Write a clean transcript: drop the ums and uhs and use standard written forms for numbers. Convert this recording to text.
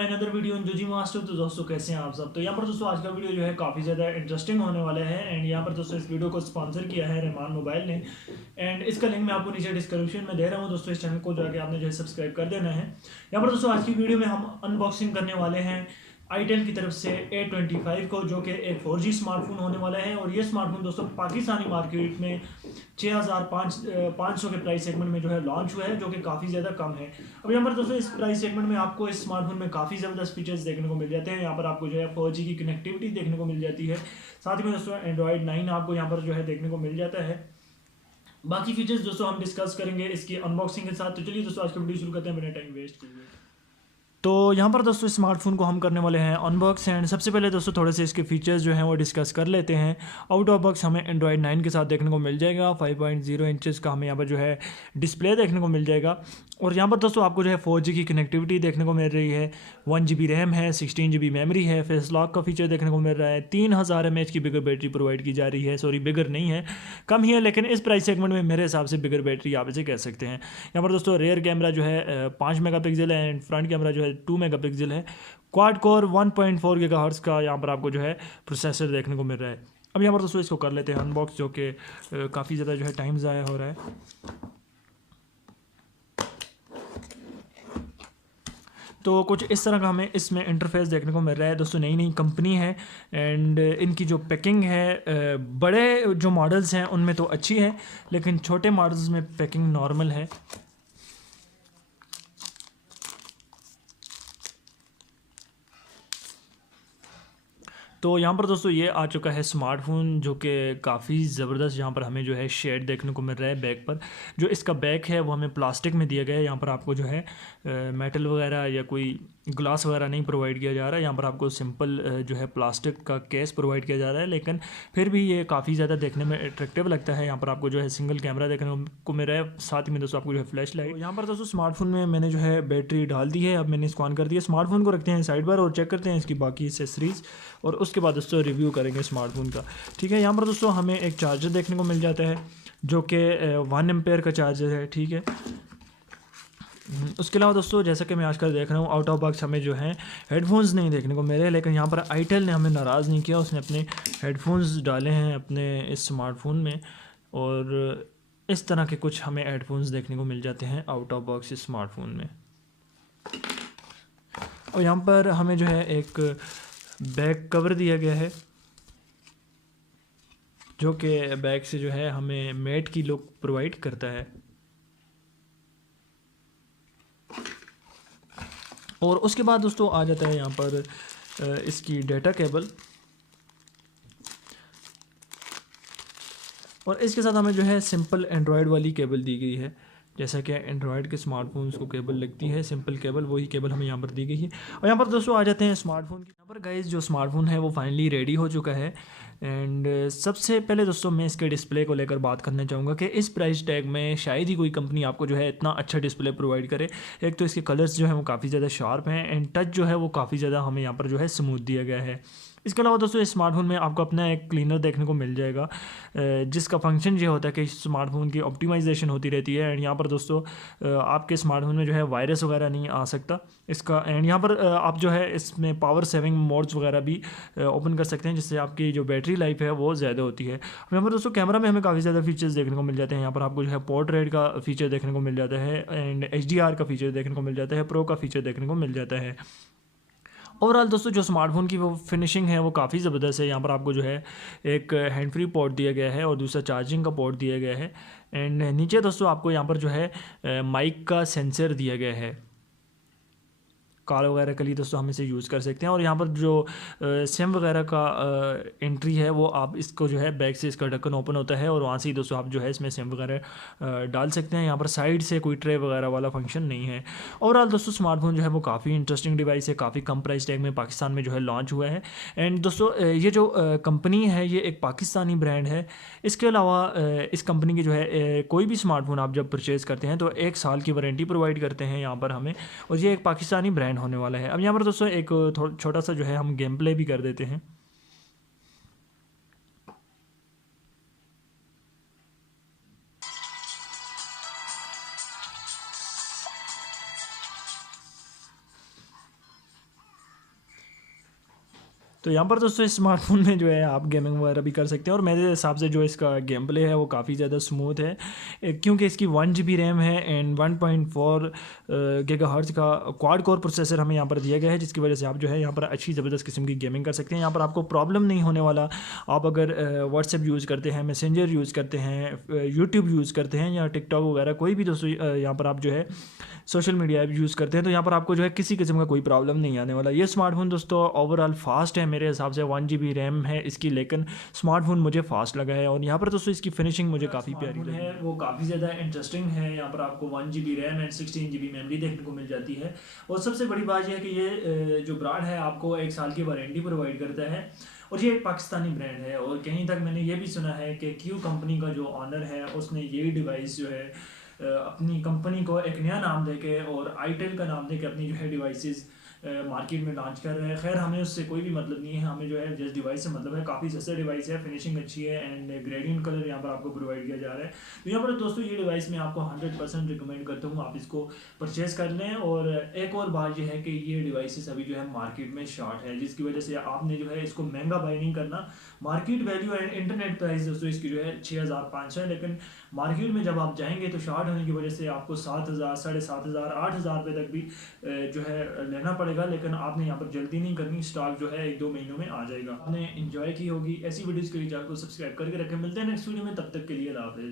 My another video on Joji master. तो दोस्तों कैसे हैं आप सब। तो यहाँ पर दोस्तों आज का वीडियो जो है काफ़ी ज़्यादा इंटरेस्टिंग होने वाला है। एंड यहाँ पर दोस्तों इस वीडियो को स्पॉन्सर किया है रहमान मोबाइल ने। एंड इसका लिंक मैं आपको नीचे डिस्क्रिप्शन में दे रहा हूँ दोस्तों। इस चैनल को जाके आपने जो है सब्सक्राइब कर देना है। यहाँ पर दोस्तों आज की वीडियो में हम अनबॉक्सिंग करने वाले हैं आईटेल की तरफ से A25 को, जो कि एक 4G स्मार्टफोन होने वाला है। और ये स्मार्टफोन दोस्तों पाकिस्तानी मार्केट में 6,500 के प्राइस सेगमेंट में जो है लॉन्च हुआ है, जो कि काफ़ी ज़्यादा कम है। अब यहाँ पर दोस्तों इस प्राइस सेगमेंट में आपको इस स्मार्टफोन में काफ़ी ज़बरदस्त फीचर्स देखने को मिल जाते हैं। यहाँ पर आपको जो है 4G की कनेक्टिविटी देखने को मिल जाती है। साथ ही में दोस्तों एंड्रॉयड 9 आपको यहाँ पर जो है देखने को मिल जाता है। बाकी फीचर्स दोस्तों हम डिस्कस करेंगे इसकी अनबॉक्सिंग के साथ। तो चलिए दोस्तों आज का वीडियो शुरू करते हैं बिना टाइम वेस्ट किए। तो यहाँ पर दोस्तों स्मार्टफोन को हम करने वाले हैं अनबॉक्स। एंड सबसे पहले दोस्तों थोड़े से इसके फीचर्स जो हैं वो डिस्कस कर लेते हैं। आउट ऑफ बॉक्स हमें एंड्रॉयड 9 के साथ देखने को मिल जाएगा। 5.0 इंचेस का हमें यहाँ पर जो है डिस्प्ले देखने को मिल जाएगा। और यहाँ पर दोस्तों आपको जो है 4G की कनेक्टिविटी देखने को मिल रही है। 1 GB रैम है, 16 GB मेमोरी है, फेस लॉक का फीचर देखने को मिल रहा है। 3000 mAh की बिगर बैटरी प्रोवाइड की जा रही है। सॉरी, बिगर नहीं है, कम ही है, लेकिन इस प्राइस सेगमेंट में मेरे हिसाब से बिगर बैटरी आप इसे कह सकते हैं। यहाँ पर दोस्तों रेयर कैमरा जो है 5 मेगापिक्सल है एंड फ्रंट कैमरा जो है 2 मेगापिक्सल है। क्वाड कोर 1.4 गीगाहर्ट्ज का यहाँ पर आपको जो है प्रोसेसर देखने को मिल रहा है। अब यहाँ पर दोस्तों इसको कर लेते हैं अनबॉक्स, जो कि काफ़ी ज़्यादा जो है टाइम ज़ाया हो रहा है। तो कुछ इस तरह का हमें इसमें इंटरफेस देखने को मिल रहा है दोस्तों। नई नई कंपनी है एंड इनकी जो पैकिंग है बड़े जो मॉडल्स हैं उनमें तो अच्छी है, लेकिन छोटे मॉडल्स में पैकिंग नॉर्मल है। तो यहाँ पर दोस्तों ये आ चुका है स्मार्टफोन, जो कि काफ़ी ज़बरदस्त यहाँ पर हमें जो है शेड देखने को मिल रहा है बैक पर। जो इसका बैक है वो हमें प्लास्टिक में दिया गया है। यहाँ पर आपको जो है मेटल वगैरह या कोई ग्लास वगैरह नहीं प्रोवाइड किया जा रहा है। यहाँ पर आपको सिंपल जो है प्लास्टिक का केस प्रोवाइड किया जा रहा है, लेकिन फिर भी ये काफ़ी ज़्यादा देखने में अट्रैक्टिव लगता है। यहाँ पर आपको जो है सिंगल कैमरा देखने को मिल रहा है, साथ ही में दोस्तों आपको जो है फ्लैश लाइट। यहाँ पर दोस्तों स्मार्टफोन में मैंने जो है बैटरी डाल दी है। अब मैंने इसको ऑन कर दिया। स्मार्टफोन को रखते हैं साइड पर और चेक करते हैं इसकी बाकी एसेसरीज़, और उसके बाद दोस्तों रिव्यू करेंगे स्मार्टफोन का। ठीक है, यहाँ पर दोस्तों हमें एक चार्जर देखने को मिल जाता है, जो कि 1 एम्पेयर का चार्जर है। ठीक है, उसके अलावा दोस्तों जैसा कि मैं आजकल देख रहा हूँ आउट ऑफ बॉक्स हमें जो है हेडफोन्स नहीं देखने को मिले, लेकिन यहाँ पर आईटेल ने हमें नाराज़ नहीं किया। उसने अपने हेडफोन्स डाले हैं अपने इस स्मार्टफोन में, और इस तरह के कुछ हमें हेडफोन्स देखने को मिल जाते हैं आउट ऑफ बॉक्स इस स्मार्टफोन में। और यहाँ पर हमें जो है एक बैक कवर दिया गया है, जो कि बैक से जो है हमें मैट की लुक प्रोवाइड करता है। और उसके बाद दोस्तों आ जाता है यहाँ पर इसकी डेटा केबल, और इसके साथ हमें जो है सिंपल एंड्रॉयड वाली केबल दी गई है। जैसा कि एंड्रॉयड के स्मार्टफोन्स को केबल लगती है सिंपल केबल, वही केबल हमें यहाँ पर दी गई है। और यहाँ पर दोस्तों आ जाते हैं स्मार्टफोन की। यहाँ पर गाइस जो स्मार्टफोन है वो फाइनली रेडी हो चुका है। एंड सबसे पहले दोस्तों मैं इसके डिस्प्ले को लेकर बात करना चाहूँगा कि इस प्राइस टैग में शायद ही कोई कंपनी आपको जो है इतना अच्छा डिस्प्ले प्रोवाइड करे। एक तो इसके कलर्स जो है वो काफ़ी ज़्यादा शार्प हैं एंड टच जो है वो काफ़ी ज़्यादा हमें यहाँ पर जो है स्मूथ दिया गया है। इसके अलावा दोस्तों इस स्मार्टफोन में आपको अपना एक क्लीनर देखने को मिल जाएगा, जिसका फंक्शन ये होता है कि स्मार्टफोन की ऑप्टिमाइजेशन होती रहती है। एंड यहाँ पर दोस्तों आपके स्मार्टफोन में जो है वायरस वगैरह नहीं आ सकता इसका। एंड यहाँ पर आप जो है इसमें पावर सेविंग मोड्स वगैरह भी ओपन कर सकते हैं, जिससे आपकी जो बैटरी लाइफ है वो ज़्यादा होती है। यहाँ पर दोस्तों कैमरा में हमें काफ़ी ज़्यादा फीचर्स देखने को मिल जाते हैं। यहाँ पर आपको जो है पोर्ट्रेट का फीचर देखने को मिल जाता है एंड HDR का फीचर देखने को मिल जाता है, प्रो का फीचर देखने को मिल जाता है। ओवरऑल दोस्तों जो स्मार्टफोन की वो फिनिशिंग है वो काफ़ी ज़बरदस्त है। यहाँ पर आपको जो है एक हैंड फ्री पोर्ट दिया गया है और दूसरा चार्जिंग का पोर्ट दिया गया है। एंड नीचे दोस्तों आपको यहाँ पर जो है माइक का सेंसर दिया गया है। कॉल वगैरह के लिए दोस्तों हम इसे यूज़ कर सकते हैं। और यहाँ पर जो सिम वगैरह का एंट्री है वो आप इसको जो है बैक से इसका ढक्कन ओपन होता है और वहाँ से ही दोस्तों आप जो है इसमें सिम वगैरह डाल सकते हैं। यहाँ पर साइड से कोई ट्रे वगैरह वाला फंक्शन नहीं है। ओवरऑल दोस्तों स्मार्टफोन जो है वो काफ़ी इंटरेस्टिंग डिवाइस है, काफ़ी कम प्राइस टैग में पाकिस्तान में जो है लॉन्च हुआ है। एंड दोस्तों ये जो कंपनी है ये एक पाकिस्तानी ब्रांड है। इसके अलावा इस कंपनी की जो है कोई भी स्मार्टफोन आप जब परचेज़ करते हैं तो 1 साल की वारंटी प्रोवाइड करते हैं यहाँ पर हमें, और ये एक पाकिस्तानी ब्रांड होने वाला है। अब यहाँ पर दोस्तों एक छोटा सा जो है हम गेम प्ले भी कर देते हैं। तो यहाँ पर दोस्तों इस स्मार्टफोन में जो है आप गेमिंग वगैरह भी कर सकते हैं, और मेरे हिसाब से जो इसका गेम प्ले है वो काफ़ी ज़्यादा स्मूथ है, क्योंकि इसकी 1 GB रैम है एंड 1.4 गीगाहर्ट्ज़ का क्वाड कोर प्रोसेसर हमें यहाँ पर दिया गया है, जिसकी वजह से आप जो है यहाँ पर अच्छी ज़बरदस्त किस्म की गेमिंग कर सकते हैं। यहाँ पर आपको प्रॉब्लम नहीं होने वाला। आप अगर व्हाट्सएप यूज़ करते हैं, मैसेंजर यूज़ करते हैं, यूट्यूब यूज़ करते हैं या टिकटॉक वगैरह कोई भी दोस्तों यहाँ पर आप जो है सोशल मीडिया ऐप यूज़ करते हैं, तो यहाँ पर आपको जो है किसी किस्म का कोई प्रॉब्लम नहीं आने वाला। ये स्मार्टफोन दोस्तों ओवरऑल फास्ट है, मेरे हिसाब से 1 GB रैम है इसकी, लेकिन स्मार्टफोन मुझे फास्ट लगा है। और यहाँ पर दोस्तों इसकी फिनिशिंग मुझे काफ़ी प्यारी लगी है, वो काफ़ी ज़्यादा इंटरेस्टिंग है। यहाँ पर आपको 1 GB RAM and 16 GB memory देखने को मिल जाती है। और सबसे बड़ी बात यह है कि ये जो ब्रांड है आपको 1 साल की वारंटी प्रोवाइड करता है, और ये एक पाकिस्तानी ब्रांड है। और कहीं तक मैंने ये भी सुना है कि क्यू कंपनी का जो ऑनर है उसने ये डिवाइस जो है अपनी कंपनी को एक नया नाम देके और आईटेल का नाम देके अपनी जो है डिवाइसेस मार्केट में लॉन्च कर रहे हैं। खैर हमें उससे कोई भी मतलब नहीं है, हमें जो है जिस डिवाइस से मतलब है, काफ़ी सस्ता डिवाइस है, फिनिशिंग अच्छी है एंड ग्रेडियंट कलर यहाँ पर आपको प्रोवाइड किया जा रहा है। तो यहाँ पर दोस्तों ये डिवाइस मैं आपको 100% रिकमेंड करता हूँ, आप इसको परचेज़ कर लें। और एक और बात यह है कि ये डिवाइसेस अभी जो है मार्केट में शॉर्ट है, जिसकी वजह से आपने जो है इसको महंगा बाई नहीं करना। Market value and internet price दोस्तों इसकी जो है 6500 है, लेकिन मार्केट में जब आप जाएंगे तो शॉर्ट होने की वजह से आपको 7000, 7500, 8000 रुपये तक भी जो है लेना पड़ेगा। लेकिन आपने यहाँ पर जल्दी नहीं करनी, स्टॉक जो है 1-2 महीनों में आ जाएगा। आपने एंजॉय की होगी ऐसी वीडियोज़ के लिए चैनल को सब्सक्राइब करके रखें। मिलते हैं नेक्स्ट वीडियो में, तब तक के लिए अल्लाह हाफ़िज़।